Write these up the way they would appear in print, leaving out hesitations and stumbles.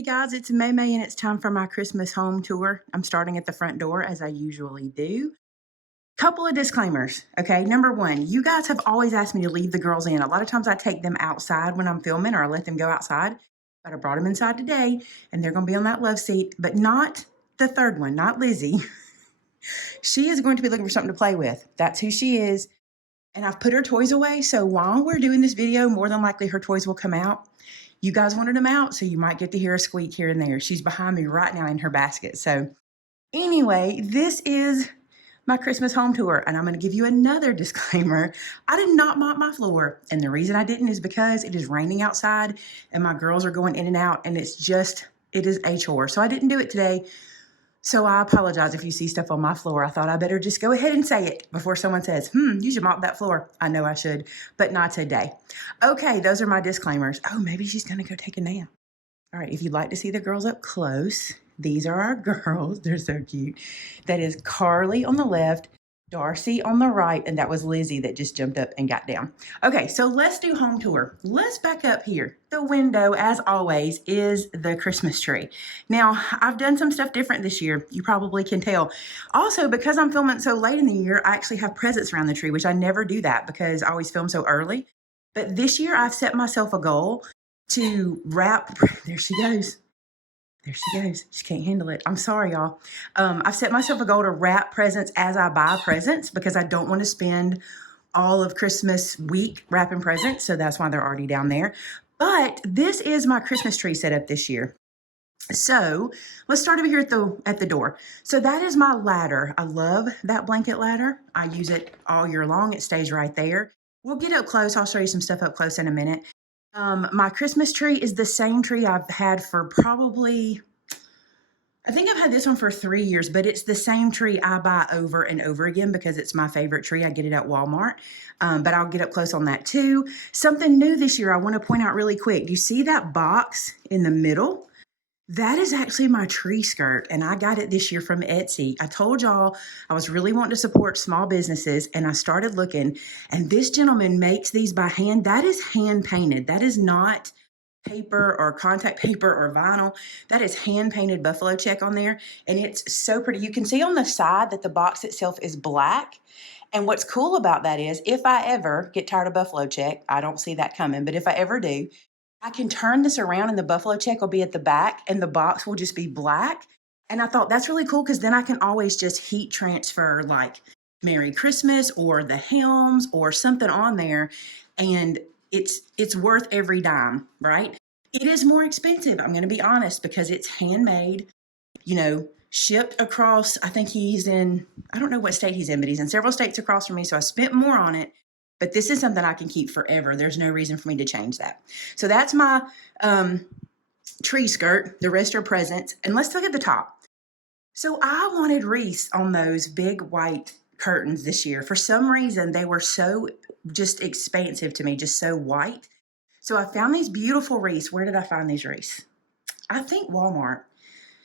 Hey guys, it's Maymay and it's time for my Christmas home tour. I'm starting at the front door as I usually do. Couple of disclaimers, okay? Number one, you guys have always asked me to leave the girls in. A lot of times I take them outside when I'm filming or I let them go outside, but I brought them inside today and they're going to be on that love seat, but not the third one, not Lizzie. She is going to be looking for something to play with. That's who she is. And I've put her toys away. So while we're doing this video, more than likely her toys will come out. You guys wanted them out, so you might get to hear a squeak here and there. She's behind me right now in her basket. So anyway, this is my Christmas home tour, and I'm going to give you another disclaimer. I did not mop my floor, and the reason I didn't is because it is raining outside, and my girls are going in and out, and it is a chore. So I didn't do it today. So I apologize if you see stuff on my floor. I thought I better just go ahead and say it before someone says, you should mop that floor. I know I should, but not today. Okay, those are my disclaimers. Oh, maybe she's going to go take a nap. All right, if you'd like to see the girls up close, these are our girls. They're so cute. That is Carly on the left, Darcy on the right, and that was Lizzie that just jumped up and got down. Okay, so let's do home tour. Let's back up here. The window, as always, is the Christmas tree. Now, I've done some stuff different this year. You probably can tell. Also, because I'm filming so late in the year, I actually have presents around the tree, which I never do that because I always film so early. But this year, I've set myself a goal to wrap. There she goes. There she goes. She can't handle it. I'm sorry, y'all. I've set myself a goal to wrap presents as I buy presents because I don't want to spend all of Christmas week wrapping presents. So that's why they're already down there. But this is my Christmas tree setup this year. So let's start over here at the door. So that is my ladder. I love that blanket ladder. I use it all year long. It stays right there. We'll get up close. I'll show you some stuff up close in a minute. My Christmas tree is the same tree I've had for probably, I think I've had this one for 3 years, but it's the same tree I buy over and over again because it's my favorite tree. I get it at Walmart, but I'll get up close on that too. Something new this year I want to point out really quick. Do you see that box in the middle? That is actually my tree skirt, and I got it this year from Etsy. I told y'all I was really wanting to support small businesses, and I started looking, and this gentleman makes these by hand. That is hand painted. That is not paper or contact paper or vinyl. That is hand painted buffalo check on there, and it's so pretty. You can see on the side that the box itself is black, and what's cool about that is if I ever get tired of buffalo check, I don't see that coming, but if I ever do, I can turn this around and the buffalo check will be at the back and the box will just be black. And I thought that's really cool because then I can always just heat transfer like Merry Christmas or the Helms or something on there. And it's worth every dime, right? It is more expensive, I'm going to be honest, because it's handmade, shipped across. I think I don't know what state he's in, but he's in several states across from me. So I spent more on it. But this is something I can keep forever. There's no reason for me to change that. So that's my tree skirt. The rest are presents. And let's look at the top. So I wanted wreaths on those big white curtains this year. For some reason, they were so just expansive to me, just so white. So I found these beautiful wreaths. Where did I find these wreaths? I think Walmart.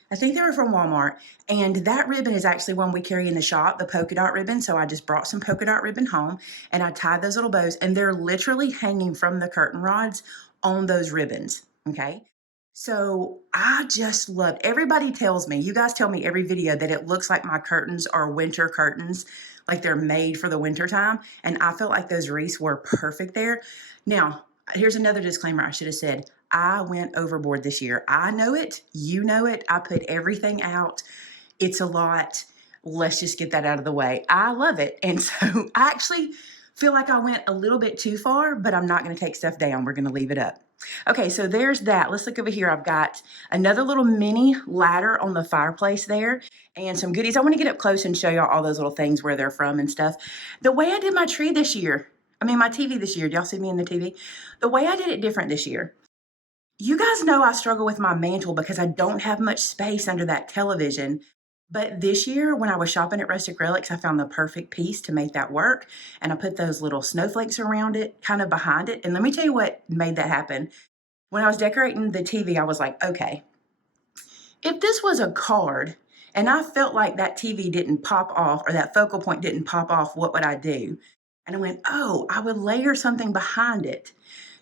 I think they were from Walmart, and that ribbon is actually one we carry in the shop, the polka dot ribbon. So I just brought some polka dot ribbon home, and I tied those little bows, and they're literally hanging from the curtain rods on those ribbons, okay? So I just love, everybody tells me, you guys tell me every video that it looks like my curtains are winter curtains, like they're made for the winter time, and I felt like those wreaths were perfect there. Now, here's another disclaimer I should have said. I went overboard this year. I know it. You know it. I put everything out. It's a lot. Let's just get that out of the way. I love it. And so I actually feel like I went a little bit too far, but I'm not going to take stuff down. We're going to leave it up. Okay, so there's that. Let's look over here. I've got another little mini ladder on the fireplace there and some goodies. I want to get up close and show y'all all those little things where they're from and stuff. The way I did my tree this year, my TV this year, do y'all see me in the TV? The way I did it different this year. You guys know I struggle with my mantle because I don't have much space under that television. But this year, when I was shopping at Rustic Relics, I found the perfect piece to make that work. And I put those little snowflakes around it, kind of behind it. And let me tell you what made that happen. When I was decorating the TV, I was like, okay, if this was a card and I felt like that TV didn't pop off or that focal point didn't pop off, what would I do? And I went, oh, I would layer something behind it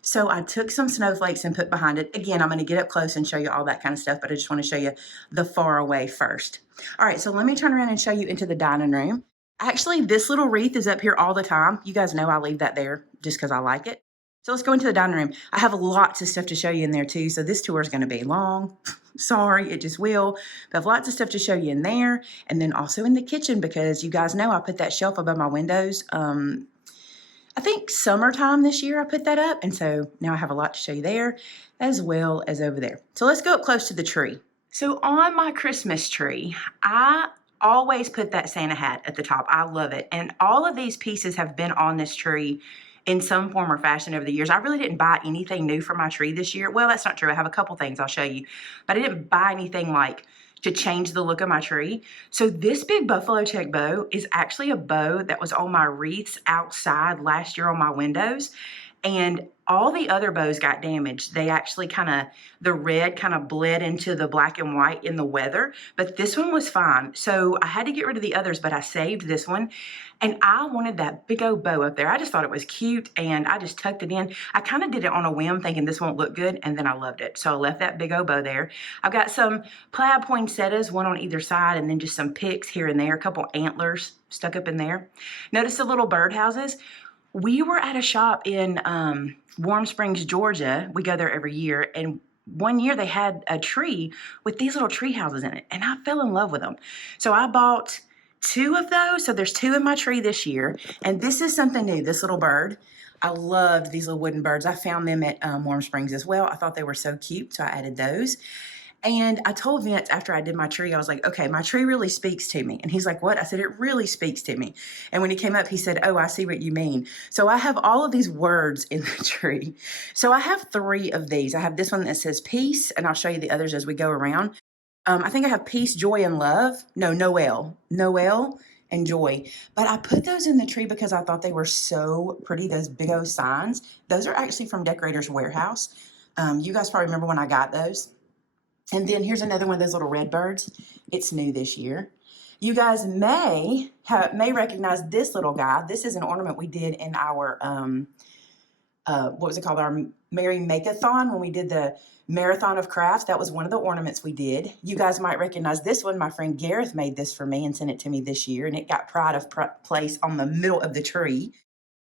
So I took some snowflakes and put behind it. Again, I'm going to get up close and show you all that kind of stuff, but I just want to show you the far away first. All right, so let me turn around and show you into the dining room. Actually, this little wreath is up here all the time. You guys know I leave that there just because I like it. So let's go into the dining room. I have lots of stuff to show you in there too, so this tour is going to be long. Sorry, it just will. But I have lots of stuff to show you in there, and then also in the kitchen, because you guys know I put that shelf above my windows. I think summertime this year I put that up, and so now I have a lot to show you there as well as over there. So let's go up close to the tree. So on my Christmas tree, I always put that Santa hat at the top. I love it. And all of these pieces have been on this tree in some form or fashion over the years. I really didn't buy anything new for my tree this year. Well, that's not true. I have a couple things I'll show you, but I didn't buy anything like to change the look of my tree. So this big buffalo check bow is actually a bow that was on my wreaths outside last year on my windows. And all the other bows got damaged. They actually the red kind of bled into the black and white in the weather, but this one was fine. So I had to get rid of the others, but I saved this one. And I wanted that big old bow up there. I just thought it was cute, and I just tucked it in. I kind of did it on a whim thinking this won't look good, and then I loved it. So I left that big old bow there. I've got some plaid poinsettias, one on either side, and then just some picks here and there, a couple antlers stuck up in there. Notice the little birdhouses. We were at a shop in Warm Springs, Georgia. We go there every year, and one year they had a tree with these little tree houses in it, and I fell in love with them. So I bought 2 of those. So there's 2 in my tree this year, and this is something new, this little bird. I loved these little wooden birds. I found them at Warm Springs as well. I thought they were so cute, so I added those. And I told Vince after I did my tree, I was like, okay, my tree really speaks to me. And he's like, what? I said, it really speaks to me. And when he came up, he said, oh, I see what you mean. So I have all of these words in the tree. So I have 3 of these. I have this one that says peace, and I'll show you the others as we go around. I think I have peace, joy, and love. No, Noel and joy. But I put those in the tree because I thought they were so pretty, those big old signs. Those are actually from Decorator's Warehouse. You guys probably remember when I got those. And then here's another one of those little red birds. It's new this year. You guys may recognize this little guy. This is an ornament we did in our, what was it called? Our Merry Make-a-thon when we did the Marathon of Crafts. That was one of the ornaments we did. You guys might recognize this one. My friend Gareth made this for me and sent it to me this year, and it got pride of place on the middle of the tree.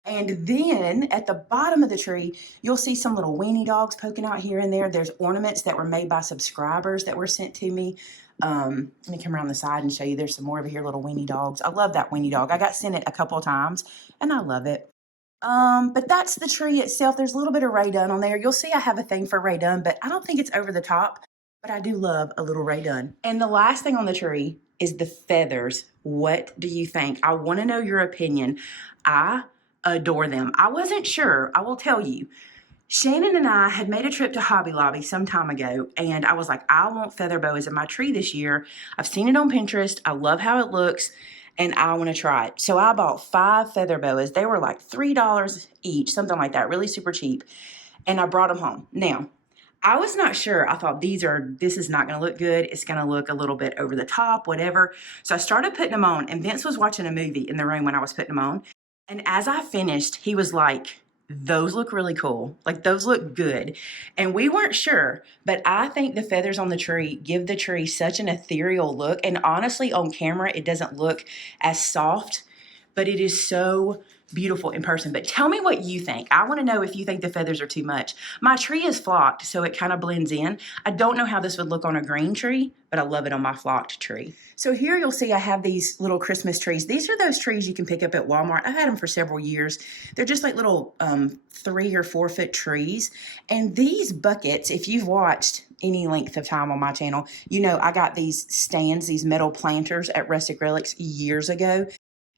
And then at the bottom of the tree, you'll see some little weenie dogs poking out here and there. There's ornaments that were made by subscribers that were sent to me. Let me come around the side and show you. There's some more over here, little weenie dogs. I love that weenie dog. I got sent it a couple of times, and I love it. But that's the tree itself. There's a little bit of Ray Dunn on there. You'll see I have a thing for Ray Dunn, but I don't think it's over the top. But I do love a little Ray Dunn. And the last thing on the tree is the feathers. What do you think? I want to know your opinion. I adore them. I wasn't sure. I will tell you. Shannon and I had made a trip to Hobby Lobby some time ago, and I was like, I want feather boas in my tree this year. I've seen it on Pinterest. I love how it looks, and I want to try it. So I bought 5 feather boas. They were like $3 each, something like that, really super cheap, and I brought them home. Now, I was not sure. I thought this is not going to look good. It's going to look a little bit over the top, whatever. So I started putting them on, and Vince was watching a movie in the room when I was putting them on. And as I finished, he was like, those look really cool. Like, those look good. And we weren't sure, but I think the feathers on the tree give the tree such an ethereal look. And honestly, on camera, it doesn't look as soft, but it is so beautiful in person. But tell me what you think. I want to know if you think the feathers are too much. My tree is flocked, so it kind of blends in. I don't know how this would look on a green tree, but I love it on my flocked tree. So here you'll see I have these little Christmas trees. These are those trees you can pick up at Walmart. I've had them for several years. They're just like little 3 or 4 foot trees. And these buckets, if you've watched any length of time on my channel, you know I got these stands, these metal planters at Rustic Relics years ago.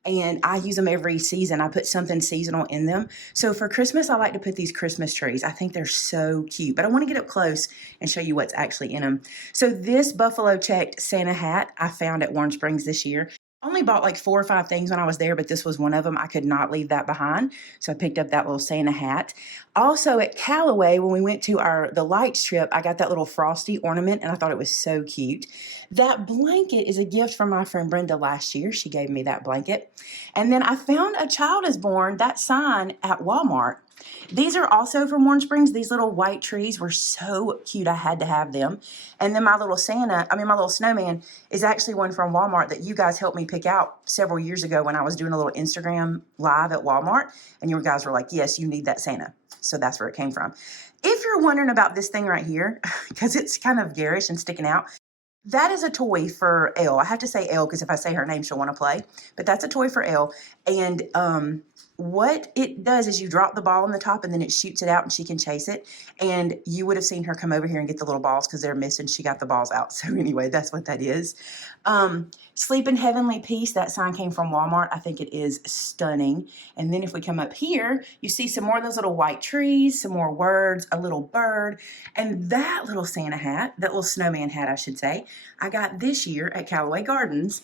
And I use them every season. I put something seasonal in them. So for Christmas, I like to put these Christmas trees. I think they're so cute. But I want to get up close and show you what's actually in them. So this buffalo checked Santa hat I found at Warm Springs this year. I only bought like 4 or 5 things when I was there, but this was one of them. I could not leave that behind. So I picked up that little Santa hat. Also at Callaway, when we went to the lights trip, I got that little frosty ornament, and I thought it was so cute. That blanket is a gift from my friend Brenda last year. She gave me that blanket. And then I found A Child Is Born, that sign at Walmart. These are also from Warm Springs. These little white trees were so cute. I had to have them. And then my little my little snowman is actually one from Walmart that you guys helped me pick out several years ago when I was doing a little Instagram live at Walmart. And you guys were like, yes, you need that Santa. So that's where it came from. If you're wondering about this thing right here, because it's kind of garish and sticking out, that is a toy for Elle. I have to say Elle because if I say her name, she'll want to play. But that's a toy for Elle. And what it does is you drop the ball on the top and then it shoots it out and she can chase it. And you would have seen her come over here and get the little balls because they're missing. She got the balls out. So anyway, that's what that is. Sleep in Heavenly Peace. That sign came from Walmart. I think it is stunning. And then if we come up here, you see some more of those little white trees, some more words, a little bird, and that little Santa hat, that little snowman hat, I should say, I got this year at Callaway Gardens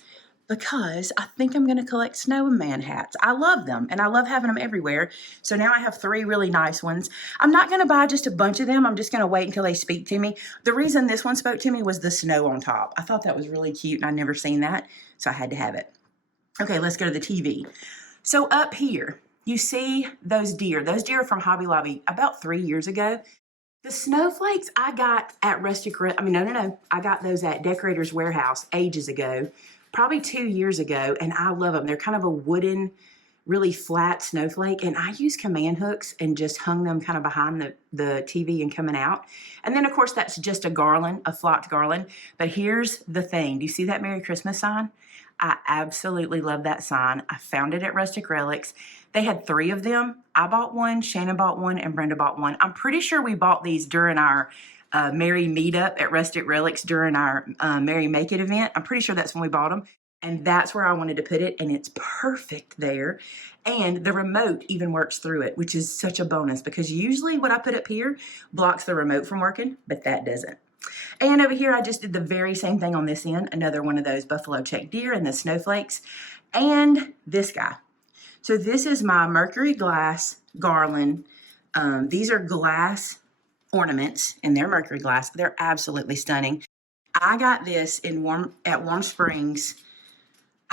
because I think I'm going to collect snowman hats. I love them, and I love having them everywhere. So now I have 3 really nice ones. I'm not going to buy just a bunch of them. I'm just going to wait until they speak to me. The reason this one spoke to me was the snow on top. I thought that was really cute, and I'd never seen that, so I had to have it. Okay, let's go to the TV. So up here, you see those deer. Those deer are from Hobby Lobby about 3 years ago. The snowflakes I got at I got those at Decorator's Warehouse ages ago, probably 2 years ago, and I love them. They're kind of a wooden, really flat snowflake, and I used command hooks and just hung them kind of behind the TV and coming out. And then, of course, that's just a garland, a flocked garland. But here's the thing. Do you see that Merry Christmas sign? I absolutely love that sign. I found it at Rustic Relics. They had 3 of them. I bought one, Shannon bought one, and Brenda bought one. I'm pretty sure we bought these during our Merry Meetup at Rustic Relics during our Maymay Made It event. I'm pretty sure that's when we bought them. And that's where I wanted to put it, and it's perfect there. And the remote even works through it, which is such a bonus because usually what I put up here blocks the remote from working, but that doesn't. And over here, I just did the very same thing on this end, another one of those buffalo check deer and the snowflakes, and this guy. So this is my Mercury glass garland. These are glass ornaments, and they're Mercury glass. They're absolutely stunning. I got this at Warm Springs,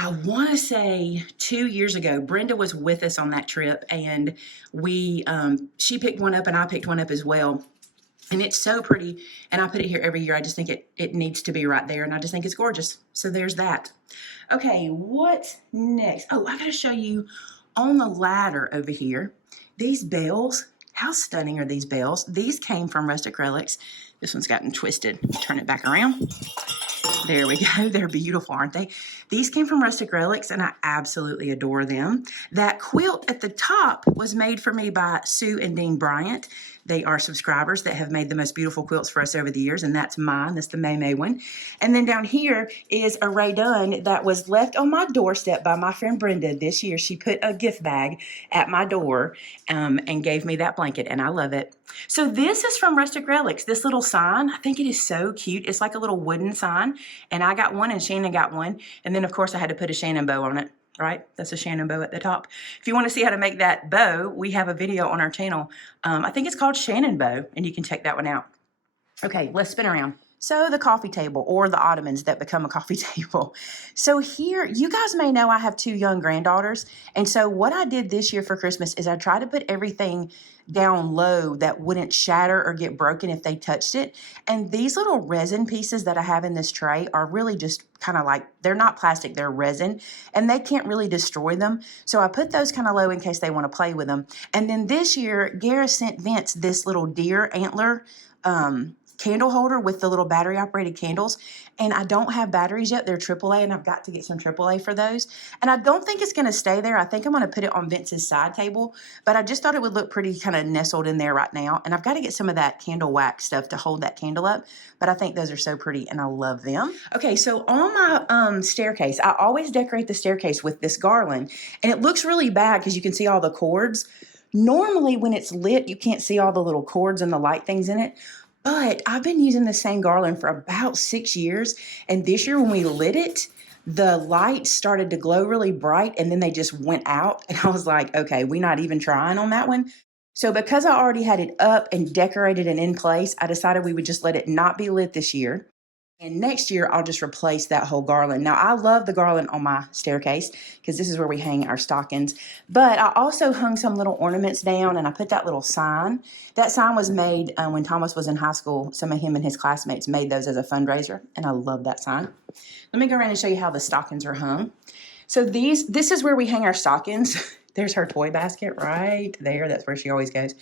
I want to say 2 years ago. Brenda was with us on that trip, and she picked one up, and I picked one up as well. And it's so pretty, and I put it here every year. I just think it needs to be right there, and I just think it's gorgeous. So there's that. Okay, what's next? Oh, I got to show you on the ladder over here, these bells. How stunning are these bells? These came from Rustic Relics. This one's gotten twisted. Turn it back around. There we go. They're beautiful, aren't they? These came from Rustic Relics, and I absolutely adore them. That quilt at the top was made for me by Sue and Dean Bryant. They are subscribers that have made the most beautiful quilts for us over the years, and that's mine. That's the Maymay one. And then down here is a Ray Dunn that was left on my doorstep by my friend Brenda this year. She put a gift bag at my door and gave me that blanket, and I love it. So this is from Rustic Relics, this little sign. I think it is so cute. It's like a little wooden sign, and I got one and Shannon got one. And then, of course, I had to put a Shannon bow on it, right? That's a Shannon bow at the top. If you want to see how to make that bow, we have a video on our channel. I think it's called Shannon Bow, and you can check that one out. Okay, let's spin around. So the coffee table, or the ottomans that become a coffee table. So here, you guys may know I have 2 young granddaughters. And so what I did this year for Christmas is I tried to put everything down low that wouldn't shatter or get broken if they touched it. And these little resin pieces that I have in this tray are really just kind of like, they're not plastic, they're resin, and they can't really destroy them. So I put those kind of low in case they want to play with them. And then this year, Gareth sent Vince this little deer antler candle holder with the little battery operated candles, and I don't have batteries yet. They're AAA, and I've got to get some AAA for those. And I don't think it's going to stay there. I think I'm going to put it on Vince's side table, but I just thought it would look pretty kind of nestled in there right now. And I've got to get some of that candle wax stuff to hold that candle up, but I think those are so pretty and I love them. Okay, so on my staircase, I always decorate the staircase with this garland, and it looks really bad because you can see all the cords. Normally when it's lit, you can't see all the little cords and the light things in it. But I've been using the same garland for about 6 years, and this year when we lit it, the lights started to glow really bright, and then they just went out, and I was like, okay, we're not even trying on that one. So because I already had it up and decorated and in place, I decided we would just let it not be lit this year. And next year, I'll just replace that whole garland. Now, I love the garland on my staircase because this is where we hang our stockings. But I also hung some little ornaments down, and I put that little sign. That sign was made when Thomas was in high school. Some of him and his classmates made those as a fundraiser, and I love that sign. Let me go around and show you how the stockings are hung. So this is where we hang our stockings. There's her toy basket right there. That's where she always goes.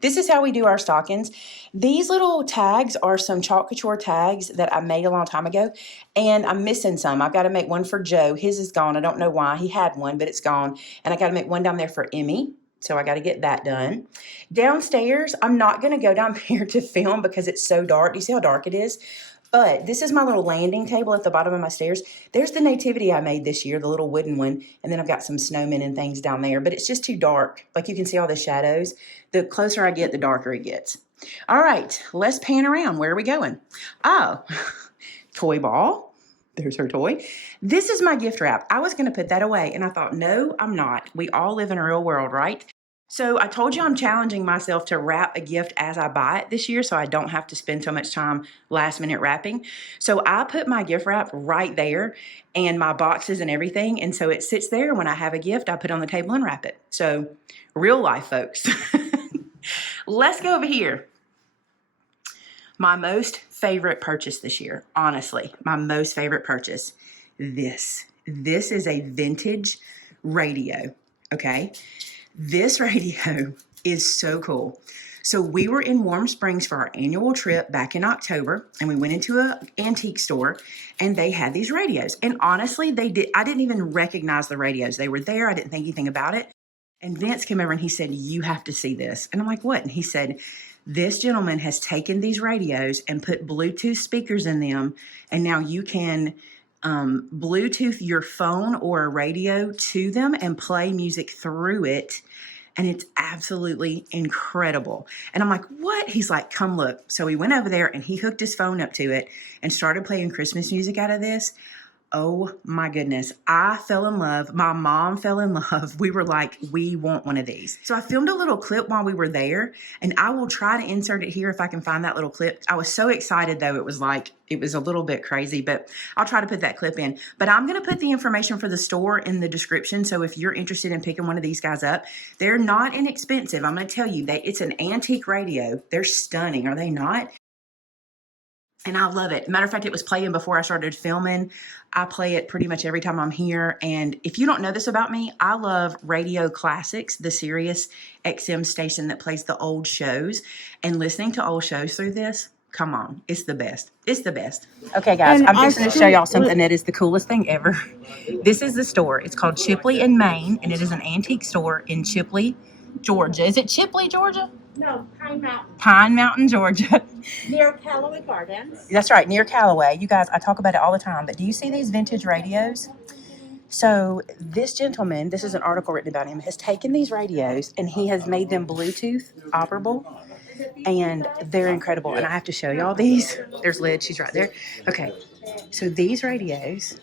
This is how we do our stockings. These little tags are some chalk couture tags that I made a long time ago, and I'm missing some. I've got to make one for Joe. His is gone. I don't know why. He had one, but it's gone. And I got to make one down there for Emmy. So I got to get that done. Downstairs, I'm not going to go down there to film because it's so dark. Do you see how dark it is? But this is my little landing table at the bottom of my stairs. There's the nativity I made this year, the little wooden one. And then I've got some snowmen and things down there. But it's just too dark. Like you can see all the shadows. The closer I get, the darker it gets. All right, let's pan around. Where are we going? Oh, toy ball. There's her toy. This is my gift wrap. I was going to put that away. And I thought, no, I'm not. We all live in a real world, right? So I told you I'm challenging myself to wrap a gift as I buy it this year so I don't have to spend so much time last minute wrapping. So I put my gift wrap right there and my boxes and everything. And so it sits there. When I have a gift, I put it on the table and wrap it. So real life, folks. Let's go over here. My most favorite purchase this year, honestly, my most favorite purchase, this is a vintage radio, okay? This radio is so cool. So we were in Warm Springs for our annual trip back in October, and we went into an antique store, and they had these radios. And honestly, I didn't even recognize the radios. They were there. I didn't think anything about it. And Vince came over and he said, "You have to see this." And I'm like, "What?" And he said, "This gentleman has taken these radios and put Bluetooth speakers in them, and now you can Bluetooth your phone or a radio to them and play music through it. And it's absolutely incredible." And I'm like, "What?" He's like, "Come look." So we went over there and he hooked his phone up to it and started playing Christmas music out of this. Oh my goodness. I fell in love. My mom fell in love. We were like, we want one of these. So I filmed a little clip while we were there, and I will try to insert it here if I can find that little clip. I was so excited though. It was a little bit crazy, but I'll try to put that clip in. But I'm going to put the information for the store in the description. So if you're interested in picking one of these guys up, they're not inexpensive. I'm going to tell you that it's an antique radio. They're stunning. Are they not? And I love it. Matter of fact, it was playing before I started filming. I play it pretty much every time I'm here. And if you don't know this about me, I love Radio Classics, the Sirius XM station that plays the old shows. And listening to old shows through this, come on, it's the best. It's the best. Okay, guys, I'm just going to show y'all something that is the coolest thing ever. This is the store. It's called Chipley in Maine, and it is an antique store in Chipley, Georgia. Is it Chipley, Georgia? No, Pine Mountain. Pine Mountain, Georgia. Near Callaway Gardens. That's right, near Callaway. You guys, I talk about it all the time, but do you see these vintage radios? So this gentleman, this is an article written about him, has taken these radios and he has made them Bluetooth operable, and they're incredible. And I have to show y'all these. There's Lid, she's right there. Okay, so these radios,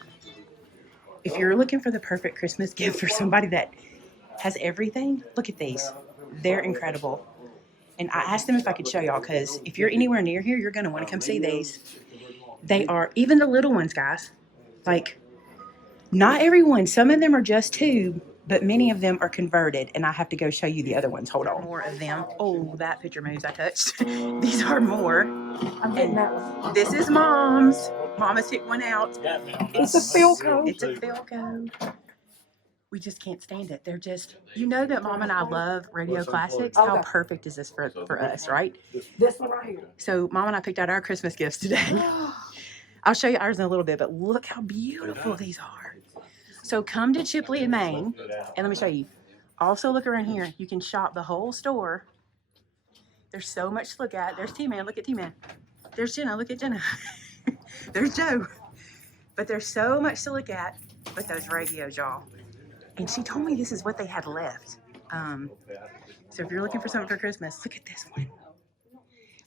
if you're looking for the perfect Christmas gift for somebody that has everything, look at these. They're incredible. And I asked them if I could show y'all, because if you're anywhere near here, you're going to want to come see these. They are, even the little ones, guys, like, not everyone. Some of them are just tube, but many of them are converted. And I have to go show you the other ones. Hold on. More of them. Oh, that picture moves I touched. These are more. I'm getting that one. This is Mom's. Mama's hit one out. It's a Philco. It's a Philco. We just can't stand it. They're just, you know that Mom and I love Radio Classics. How perfect is this for us, right? This one right here. So Mom and I picked out our Christmas gifts today. I'll show you ours in a little bit, but look how beautiful these are. So come to Chipley in Maine, and let me show you. Also look around here. You can shop the whole store. There's so much to look at. There's T-Man. Look at T-Man. There's Jenna. Look at Jenna. There's Joe. But there's so much to look at with those radios, y'all. And she told me this is what they had left. So if you're looking for something for Christmas, look at this one.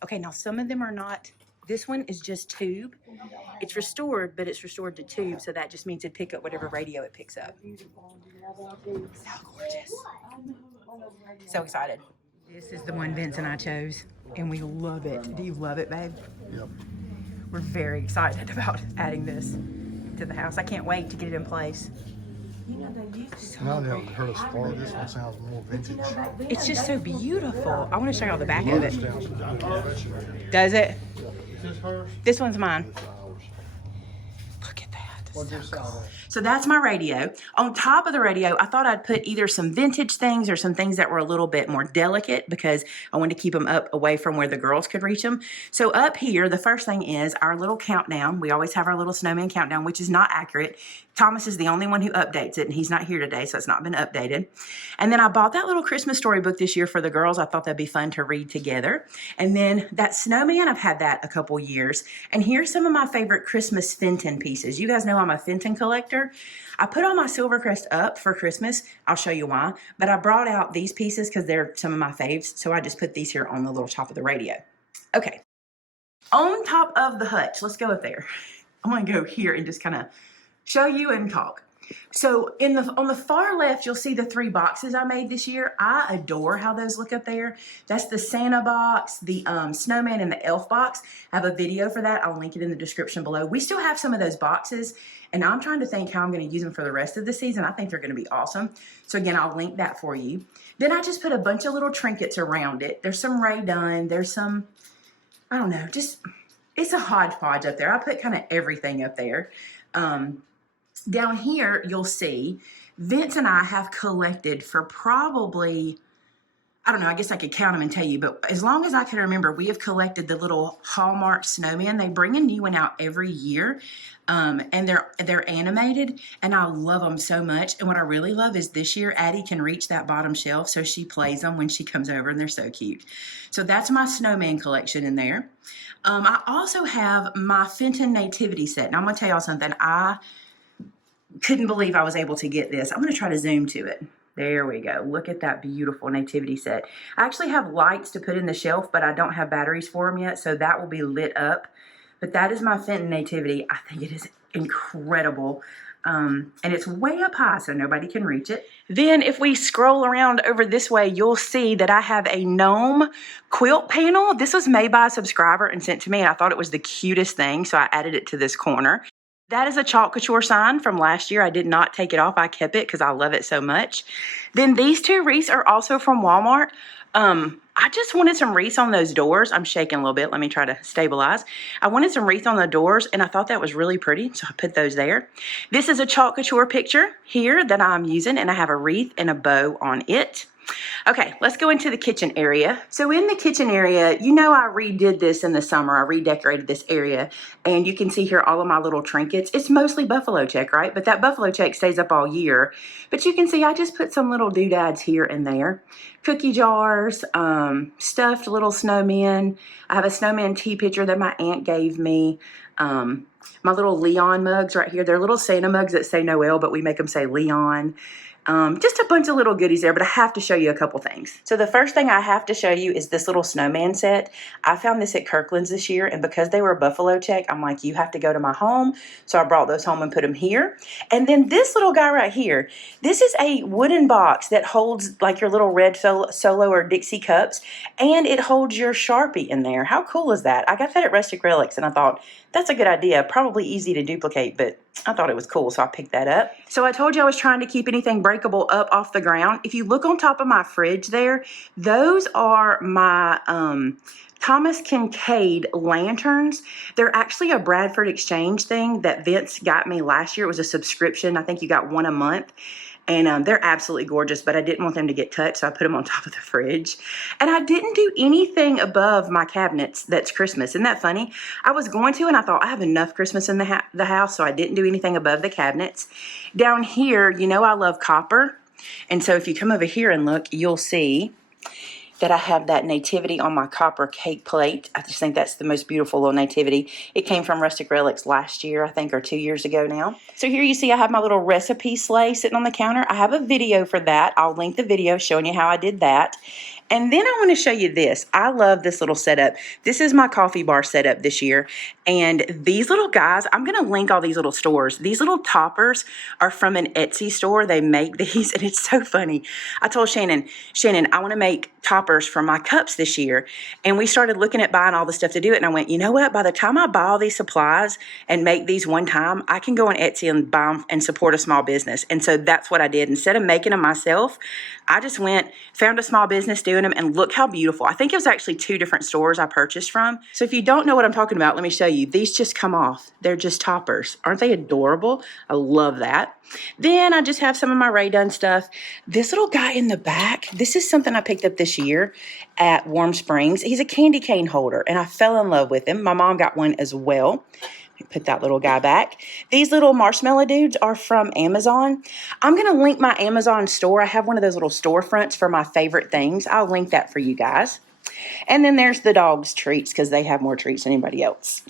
Okay, now some of them are not. This one is just tube. It's restored, but it's restored to tube, so that just means it'd pick up whatever radio it picks up. So gorgeous. So excited. This is the one Vince and I chose, and we love it. Do you love it, babe? Yep. we're very excited about adding this to the house. I can't wait to get it in place. You know, they used to Now that I've heard a spark, this one sounds more vintage. It's just so beautiful. I want to show y'all the back of Mine it. sounds more professional. Does it? Is this hers? This one's mine. It's ours. Look at that. What'd you sell that? So that's my radio. On top of the radio, I thought I'd put either some vintage things or some things that were a little bit more delicate because I wanted to keep them up away from where the girls could reach them. So up here, the first thing is our little countdown. We always have our little snowman countdown, which is not accurate. Thomas is the only one who updates it, and he's not here today, so it's not been updated. And then I bought that little Christmas storybook this year for the girls. I thought that'd be fun to read together. And then that snowman, I've had that a couple years. And here's some of my favorite Christmas Fenton pieces. You guys know I'm a Fenton collector. I put all my Silvercrest up for Christmas. I'll show you why. But I brought out these pieces because they're some of my faves. So I just put these here on the little top of the radio. Okay. On top of the hutch, let's go up there. I'm going to go here and just kind of show you and talk. So on the far left, you'll see the 3 boxes I made this year. I adore how those look up there. That's the Santa box, the snowman, and the elf box. I have a video for that. I'll link it in the description below. We still have some of those boxes, and I'm trying to think how I'm going to use them for the rest of the season. I think they're going to be awesome. So again, I'll link that for you. Then I just put a bunch of little trinkets around it. There's some Ray Dunn. There's some, I don't know, just, it's a hodgepodge up there. I put kind of everything up there. Down here, you'll see Vince and I have collected for probably, I don't know, I guess I could count them and tell you, but as long as I can remember, we have collected the little Hallmark snowman. They bring a new one out every year, and they're animated, and I love them so much. And what I really love is this year, Addie can reach that bottom shelf, so she plays them when she comes over, and they're so cute. So that's my snowman collection in there. I also have my Fenton Nativity Set. Now, I'm going to tell y'all something. I couldn't believe I was able to get this. I'm going to try to zoom to it. There we go. Look at that beautiful nativity set. I actually have lights to put in the shelf, but I don't have batteries for them yet, so that will be lit up. But that is my Fenton nativity. I think it is incredible. And it's way up high, so nobody can reach it. Then if we scroll around over this way, you'll see that I have a Gnome quilt panel. This was made by a subscriber and sent to me, and I thought it was the cutest thing, so I added it to this corner. That is a chalk couture sign from last year. I did not take it off. I kept it because I love it so much. Then these 2 wreaths are also from Walmart. I just wanted some wreaths on those doors. I'm shaking a little bit. Let me try to stabilize. I wanted some wreaths on the doors, and I thought that was really pretty, so I put those there. This is a chalk couture picture here that I'm using, and I have a wreath and a bow on it. Okay, let's go into the kitchen area. So in the kitchen area, you know I redid this in the summer. I redecorated this area, and you can see here all of my little trinkets. It's mostly buffalo check, right? But that buffalo check stays up all year. But you can see I just put some little doodads here and there. Cookie jars, stuffed little snowmen. I have a snowman tea pitcher that my aunt gave me. My little Leon mugs right here. They're little Santa mugs that say Noel, but we make them say Leon. Just a bunch of little goodies there, but I have to show you a couple things. So the first thing I have to show you is this little snowman set. I found this at Kirkland's this year, and because they were a buffalo check, I'm like, you have to go to my home. So I brought those home and put them here. And then this little guy right here, this is a wooden box that holds like your little red Solo or Dixie cups, and it holds your Sharpie in there. How cool is that? I got that at Rustic Relics, and I thought, that's a good idea. Probably easy to duplicate, but I thought it was cool, so I picked that up. So I told you I was trying to keep anything breakable up off the ground. If you look on top of my fridge there, those are my Thomas Kincaid lanterns. They're actually a Bradford Exchange thing that Vince got me last year. It was a subscription. I think you got one a month. And they're absolutely gorgeous, but I didn't want them to get touched, so I put them on top of the fridge. And I didn't do anything above my cabinets that's Christmas. Isn't that funny? I was going to, and I thought I have enough Christmas in the house, so I didn't do anything above the cabinets. Down here, you know I love copper. And so if you come over here and look, you'll see that I have that nativity on my copper cake plate. I just think that's the most beautiful little nativity. It came from Rustic Relics last year, I think, or 2 years ago now. So here you see I have my little recipe sleigh sitting on the counter. I have a video for that. I'll link the video showing you how I did that. And then I want to show you this. I love this little setup. This is my coffee bar setup this year. And these little guys, I'm going to link all these little stores. These little toppers are from an Etsy store. They make these, and it's so funny. I told Shannon, I want to make toppers for my cups this year. And we started looking at buying all the stuff to do it. And I went, you know what? By the time I buy all these supplies and make these one time, I can go on Etsy and buy them and support a small business. And so that's what I did. Instead of making them myself, I just went, found a small business doing them, and look how beautiful. I think it was actually 2 different stores I purchased from. So if you don't know what I'm talking about, let me show you. These just come off. They're just toppers. Aren't they adorable? I love that. Then I just have some of my Ray Dunn stuff. This little guy in the back, this is something I picked up this year at Warm Springs. He's a candy cane holder, and I fell in love with him. My mom got one as well. Put that little guy back. These little marshmallow dudes are from Amazon. I'm going to link my Amazon store. I have one of those little storefronts for my favorite things. I'll link that for you guys. And then there's the dog's treats because they have more treats than anybody else.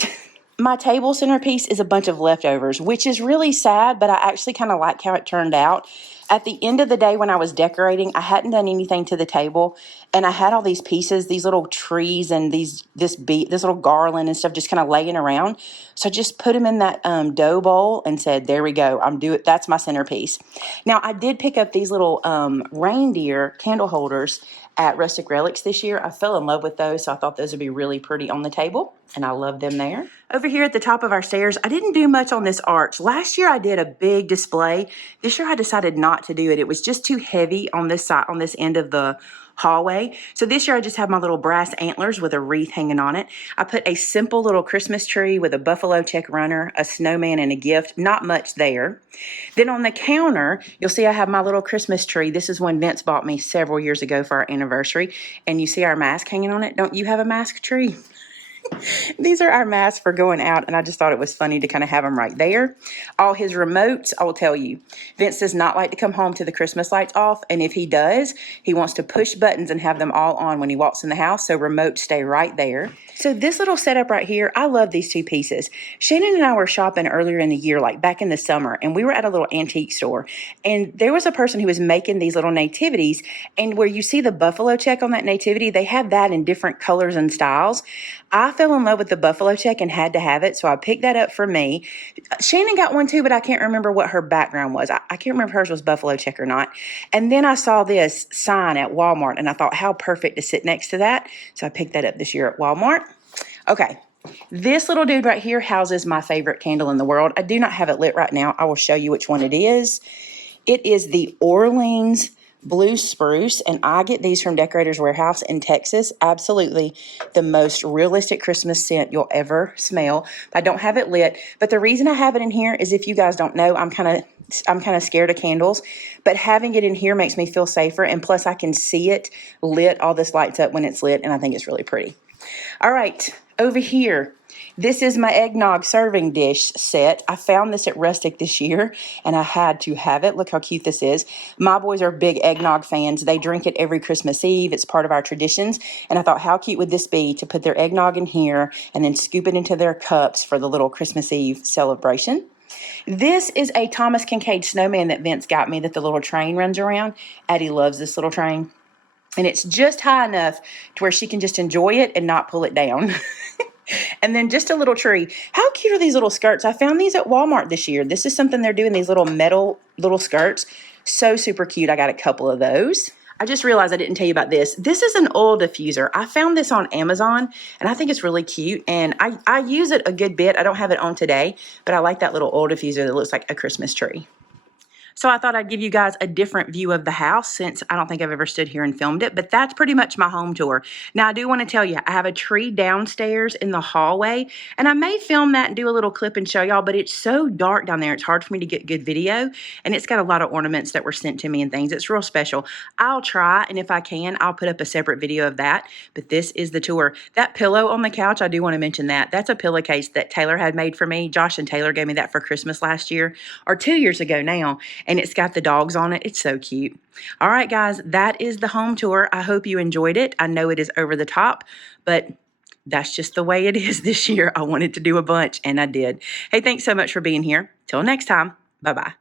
My table centerpiece is a bunch of leftovers, which is really sad, but I actually kind of like how it turned out. At the end of the day when I was decorating, I hadn't done anything to the table, and I had all these pieces, these little trees and this little garland and stuff just kind of laying around. So I just put them in that dough bowl and said, there we go, that's my centerpiece. Now I did pick up these little reindeer candle holders at Rustic Relics this year. I fell in love with those, so I thought those would be really pretty on the table, and I love them there. Over here at the top of our stairs, I didn't do much on this arch. Last year I did a big display. This year I decided not to do it. It was just too heavy on this side, on this end of the hallway. So this year I just have my little brass antlers with a wreath hanging on it. I put a simple little Christmas tree with a buffalo check runner, a snowman, and a gift. Not much there. Then on the counter, you'll see I have my little Christmas tree. This is one Vince bought me several years ago for our anniversary. And you see our mask hanging on it. Don't you have a mask tree? These are our masks for going out, and I just thought it was funny to kind of have them right there. All his remotes, I will tell you, Vince does not like to come home to the Christmas lights off, and if he does, he wants to push buttons and have them all on when he walks in the house, so remotes stay right there. So this little setup right here, I love these 2 pieces. Shannon and I were shopping earlier in the year, like back in the summer, and we were at a little antique store, and there was a person who was making these little nativities, and where you see the buffalo check on that nativity, they have that in different colors and styles. I fell in love with the buffalo check and had to have it, so I picked that up for me. Shannon got one too, but I can't remember what her background was. I can't remember if hers was buffalo check or not. And then I saw this sign at Walmart, and I thought, how perfect to sit next to that. So I picked that up this year at Walmart. Okay, this little dude right here houses my favorite candle in the world. I do not have it lit right now. I will show you which one it is. It is the Orleans Blue Spruce, and I get these from Decorators Warehouse in Texas. Absolutely the most realistic Christmas scent you'll ever smell. I don't have it lit, but the reason I have it in here is, if you guys don't know, I'm kind of scared of candles, but having it in here makes me feel safer, and plus I can see it lit. All this lights up when it's lit, and I think it's really pretty. All right, over here, this is my eggnog serving dish set. I found this at Rustic this year, and I had to have it. Look how cute this is. My boys are big eggnog fans. They drink it every Christmas Eve. It's part of our traditions, and I thought, how cute would this be to put their eggnog in here and then scoop it into their cups for the little Christmas Eve celebration. This is a Thomas Kincaid snowman that Vince got me that the little train runs around. Addie loves this little train. And it's just high enough to where she can just enjoy it and not pull it down. And then just a little tree. How cute are these little skirts? I found these at Walmart this year. This is something they're doing, these little metal little skirts. So super cute. I got a couple of those. I just realized I didn't tell you about this. This is an oil diffuser. I found this on Amazon, and I think it's really cute. And I use it a good bit. I don't have it on today, but I like that little oil diffuser that looks like a Christmas tree. So I thought I'd give you guys a different view of the house, since I don't think I've ever stood here and filmed it, but that's pretty much my home tour. Now I do want to tell you, I have a tree downstairs in the hallway, and I may film that and do a little clip and show y'all, but it's so dark down there, it's hard for me to get good video, and it's got a lot of ornaments that were sent to me and things. It's real special. I'll try, and if I can, I'll put up a separate video of that, but this is the tour. That pillow on the couch, I do want to mention that. That's a pillowcase that Taylor had made for me. Josh and Taylor gave me that for Christmas last year, or 2 years ago now, and it's got the dogs on it. It's so cute. All right, guys, that is the home tour. I hope you enjoyed it. I know it is over the top, but that's just the way it is this year. I wanted to do a bunch, and I did. Hey, thanks so much for being here. Till next time. Bye-bye.